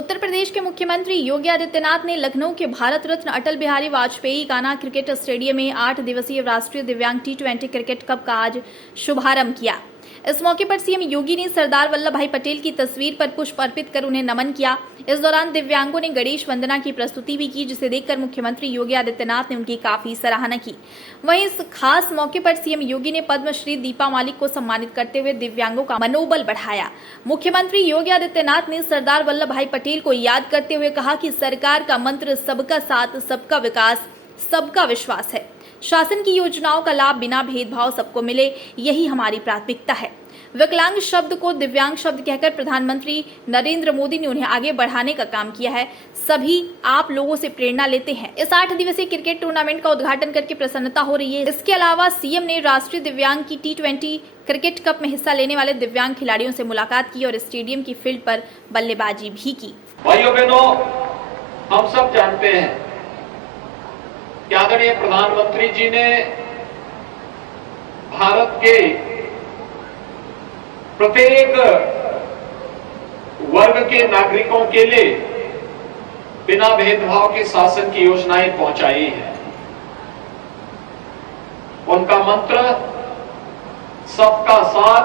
उत्तर प्रदेश के मुख्यमंत्री योगी आदित्यनाथ ने लखनऊ के भारत रत्न अटल बिहारी वाजपेयी कान्हा क्रिकेट स्टेडियम में 8 दिवसीय राष्ट्रीय दिव्यांग T20 क्रिकेट कप का आज शुभारंभ किया। इस मौके पर सीएम योगी ने सरदार वल्लभ भाई पटेल की तस्वीर पर पुष्प अर्पित कर उन्हें नमन किया। इस दौरान दिव्यांगों ने गणेश वंदना की प्रस्तुति भी की, जिसे देखकर मुख्यमंत्री योगी आदित्यनाथ ने उनकी काफी सराहना की। वहीं इस खास मौके पर सीएम योगी ने पद्मश्री दीपा मालिक को सम्मानित करते हुए दिव्यांगों का मनोबल बढ़ाया। मुख्यमंत्री योगी आदित्यनाथ ने सरदार वल्लभ भाई पटेल को याद करते हुए कहा कि सरकार का मंत्र सबका साथ, सबका विकास, सबका विश्वास है। शासन की योजनाओं का लाभ बिना भेदभाव सबको मिले, यही हमारी प्राथमिकता है। विकलांग शब्द को दिव्यांग शब्द कहकर प्रधानमंत्री नरेंद्र मोदी ने उन्हें आगे बढ़ाने का काम किया है। सभी आप लोगों से प्रेरणा लेते हैं। इस 8 दिवसीय क्रिकेट टूर्नामेंट का उद्घाटन करके प्रसन्नता हो रही है। इसके अलावा सीएम ने राष्ट्रीय दिव्यांग की T20 क्रिकेट कप में हिस्सा लेने वाले दिव्यांग खिलाड़ियों से मुलाकात की और स्टेडियम की फील्ड पर बल्लेबाजी भी की। भाइयों बहनों, हम सब जानते हैं कि आदरणीय प्रधानमंत्री जी ने भारत के प्रत्येक वर्ग के नागरिकों के लिए बिना भेदभाव के शासन की योजनाएं पहुंचाई है। उनका मंत्र सबका साथ,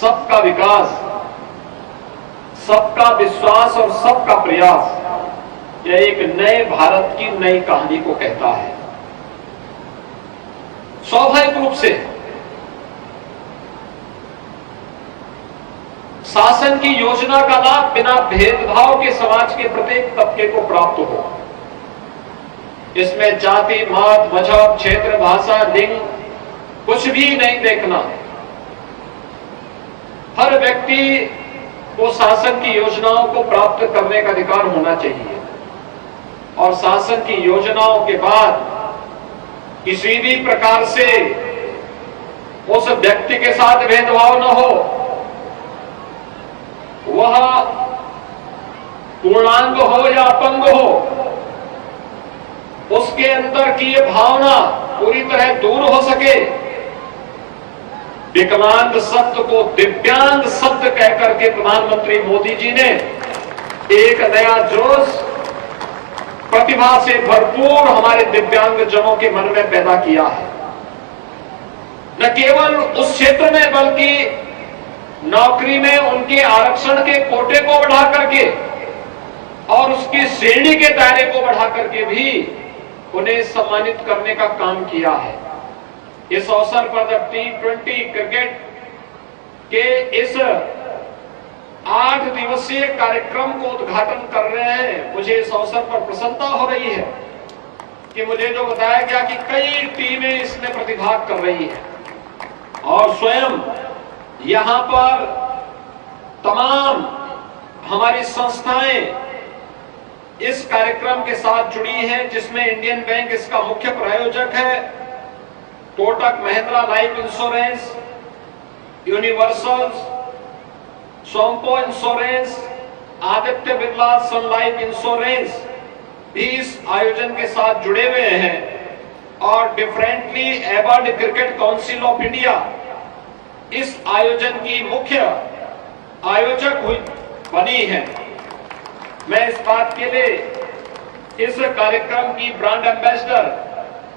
सबका विकास, सबका विश्वास और सबका प्रयास, यह एक नए भारत की नई कहानी को कहता है। स्वाभाविक रूप से शासन की योजना का लाभ बिना भेदभाव के समाज के प्रत्येक तबके को प्राप्त हो। इसमें जाति, मत, मजहब, क्षेत्र, भाषा, लिंग कुछ भी नहीं देखना। हर व्यक्ति को शासन की योजनाओं को प्राप्त करने का अधिकार होना चाहिए और शासन की योजनाओं के बाद किसी भी प्रकार से उस व्यक्ति के साथ भेदभाव न हो, वह पूर्णांग हो या अपंग हो, उसके अंदर की ये भावना पूरी तरह दूर हो सके। विकलांग शब्द को दिव्यांग शब्द कहकर के प्रधानमंत्री मोदी जी ने एक नया जोश, प्रतिभा से भरपूर हमारे दिव्यांग जनों के मन में पैदा किया है। न केवल उस क्षेत्र में बल्कि नौकरी में उनके आरक्षण के कोटे को बढ़ा करके और उसकी श्रेणी के दायरे को बढ़ा करके भी उन्हें सम्मानित करने का काम किया है। इस अवसर पर जब T20 क्रिकेट के इस 8 दिवसीय कार्यक्रम को उद्घाटन कर रहे हैं, मुझे इस अवसर पर प्रसन्नता हो रही है कि मुझे जो बताया गया कि कई टीमें इसमें प्रतिभाग कर रही है और स्वयं यहां पर तमाम हमारी संस्थाएं इस कार्यक्रम के साथ जुड़ी हैं, जिसमें इंडियन बैंक इसका मुख्य प्रायोजक है, Kotak Mahindra Life Insurance, Universal, Sompo Insurance, Aditya Birla Sun Life Insurance भी इस आयोजन के साथ जुड़े हुए हैं और Differently Abled Cricket Council of India इस आयोजन की मुख्य आयोजक हुई बनी है। मैं इस बात के लिए इस कार्यक्रम की brand ambassador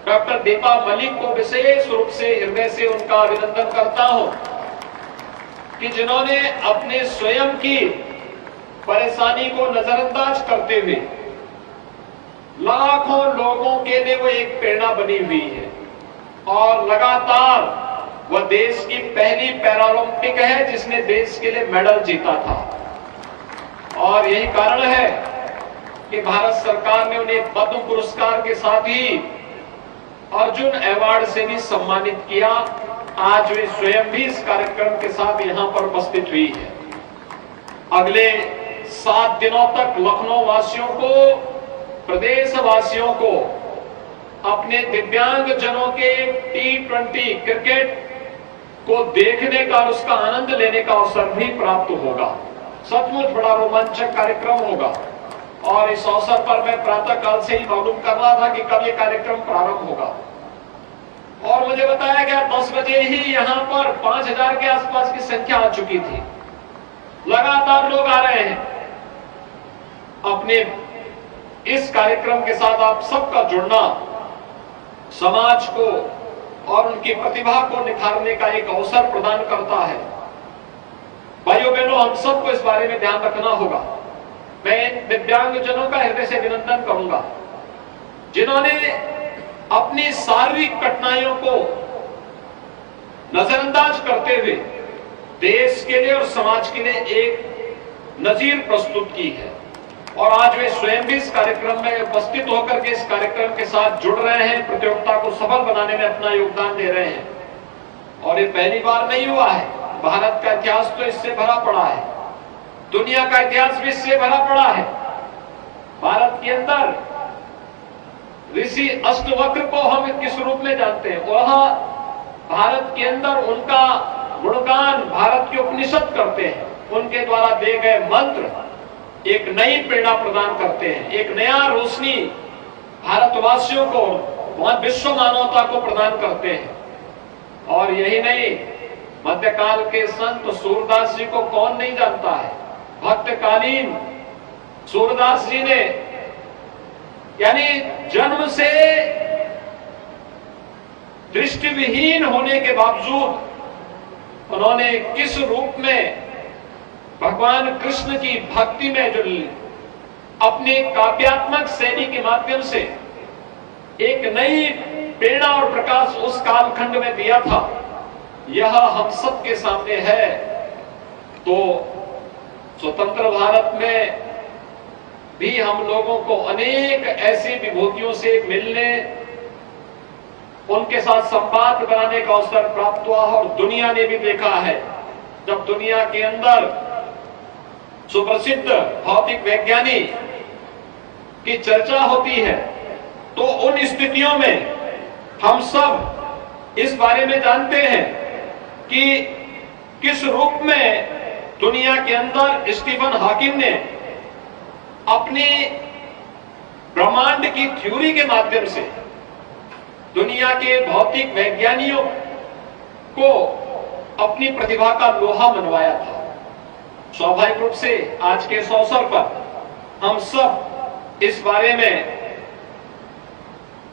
doctor Deepa Malik को विशेष रूप से हृदय से उनका अभिनंदन करता हूं कि जिन्होंने अपने स्वयं की परेशानी को नजरअंदाज करते हुए लाखों लोगों के लिए वो एक प्रेरणा बनी हुई है और लगातार वह देश की पहली पैरालंपिक है जिसने देश के लिए मेडल जीता था। और यही कारण है कि भारत सरकार ने उन्हें पद्म पुरस्कार के साथ ही अर्जुन अवार्ड से भी सम्मानित किया। आज वे स्वयं भी इस कार्यक्रम के साथ यहां पर उपस्थित हुई है। अगले 7 दिनों तक लखनऊ वासियों को, प्रदेश वासियों को अपने दिव्यांग जनों के T20 क्रिकेट को देखने का और उसका आनंद लेने का अवसर भी प्राप्त होगा। सचमुच बड़ा रोमांचक कार्यक्रम होगा और इस अवसर पर मैं प्रातः काल से ही मालूम कर रहा था कि कब ये कार्यक्रम प्रारंभ होगा और मुझे बताया गया 10 बजे ही यहां पर 5000 के आसपास की संख्या आ चुकी थी। लगातार लोग आ रहे हैं अपने इस कार्यक्रम के साथ आप सबका जुड़ना समाज को और उनकी प्रतिभा को निखारने का एक अवसर प्रदान करता है। भाइयों बहनों, हम सबको इस बारे में ध्यान रखना होगा। मैं दिव्यांगजनों का हृदय से अभिनंदन करूंगा जिन्होंने अपनी शारीरिक कठिनाइयों को नजरअंदाज करते हुए देश के लिए और समाज के लिए एक नजीर प्रस्तुत की है और आज वे स्वयं भी इस कार्यक्रम में उपस्थित होकर के इस कार्यक्रम के साथ जुड़ रहे हैं, प्रतियोगिता को सफल बनाने में अपना योगदान दे रहे हैं। और ये पहली बार नहीं हुआ है। भारत का इतिहास तो इससे भरा पड़ा है, दुनिया का इतिहास भी इससे भरा पड़ा है। भारत के अंदर ऋषि अष्टवक्र को हम किस रूप में जानते हैं? वह भारत के अंदर उनका गुणगान भारत के उपनिषद करते हैं। उनके द्वारा दिए गए मंत्र एक नई प्रेरणा प्रदान करते हैं, एक नया रोशनी भारतवासियों को, वहां विश्व मानवता को प्रदान करते हैं। और यही नहीं, मध्यकाल के संत सूरदास जी को कौन नहीं जानता है। भक्तकालीन सूरदास जी ने यानी जन्म से दृष्टिविहीन होने के बावजूद उन्होंने किस रूप में भगवान कृष्ण की भक्ति में जो अपनी काव्यात्मक शैली के माध्यम से एक नई प्रेरणा और प्रकाश उस कालखंड में दिया था, यह हम सब के सामने है। तो स्वतंत्र भारत में भी हम लोगों को अनेक ऐसी विभूतियों से मिलने, उनके साथ संवाद बनाने का अवसर प्राप्त हुआ और दुनिया ने भी देखा है। जब दुनिया के अंदर सुप्रसिद्ध भौतिक वैज्ञानिक की चर्चा होती है तो उन स्थितियों में हम सब इस बारे में जानते हैं कि किस रूप में दुनिया के अंदर स्टीफन हॉकिंग ने अपनी ब्रह्मांड की थ्योरी के माध्यम से दुनिया के भौतिक वैज्ञानिकों को अपनी प्रतिभा का लोहा मनवाया था। स्वाभाविक रूप से आज के इस अवसर पर हम सब इस बारे में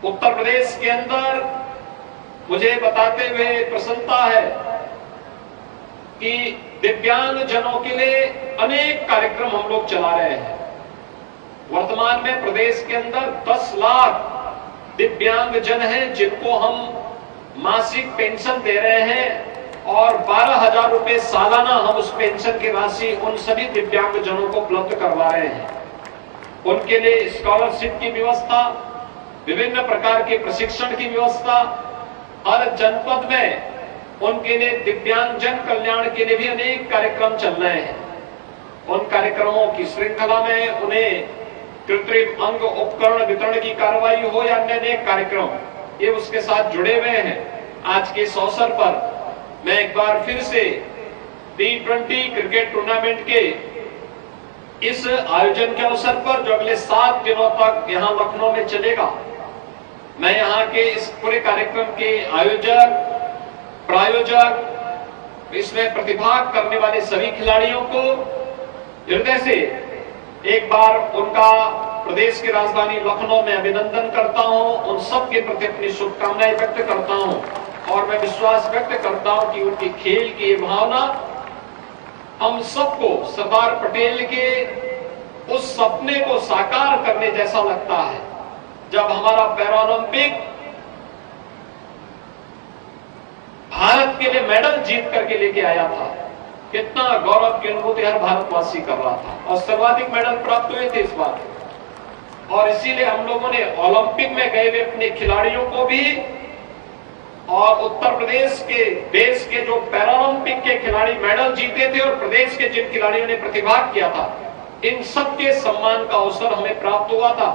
उत्तर प्रदेश के अंदर मुझे बताते हुए प्रसन्नता है कि दिव्यांग जनों के लिए अनेक कार्यक्रम हम लोग चला रहे हैं। वर्तमान में प्रदेश के अंदर 10 लाख दिव्यांग जन हैं जिनको हम मासिक पेंशन दे रहे हैं और 12,000 रुपए सालाना हम उस पेंशन की राशि उन सभी दिव्यांग जनों को उपलब्ध करवा रहे हैं। उनके लिए स्कॉलरशिप की व्यवस्था, विभिन्न प्रकार के प्रशिक्षण की व्यवस्था, हर जनपद में उनके लिए दिव्यांग जन कल्याण के लिए भी अनेक कार्यक्रम चल रहे हैं। उन कार्यक्रमों की श्रृंखला में उन्हें कृत्रिम अंग उपकरण वितरण की कार्रवाई हो या अन्य अनेक कार्यक्रम, ये उसके साथ जुड़े हुए हैं। आज के इस अवसर पर मैं एक बार फिर से T20 क्रिकेट टूर्नामेंट के इस आयोजन के अवसर पर जो अगले 7 दिनों तक यहां लखनऊ में चलेगा, मैं यहां के इस पूरे कार्यक्रम के आयोजक, प्रायोजक, इसमें प्रतिभाग करने वाले सभी खिलाड़ियों को हृदय से एक बार उनका प्रदेश की राजधानी लखनऊ में अभिनंदन करता हूं। उन सब के प्रति अपनी शुभकामनाएं व्यक्त करता हूं और मैं विश्वास व्यक्त करता हूं कि उनकी खेल की ये भावना हम सबको सरदार पटेल के उस सपने को साकार करने जैसा लगता है। जब हमारा पैरालंपिक भारत के लिए मेडल जीत करके लेके आया था, कितना गौरव की अनुभूति हर भारतवासी कर रहा था और सर्वाधिक मेडल प्राप्त हुए थे इस बार। और इसीलिए हम लोगों ने ओलंपिक में गए हुए अपने खिलाड़ियों को भी और उत्तर प्रदेश के देश के जो पैरालंपिक के खिलाड़ी मेडल जीते थे और प्रदेश के जिन खिलाड़ियों ने प्रतिभाग किया था, इन सबके सम्मान का अवसर हमें प्राप्त हुआ था।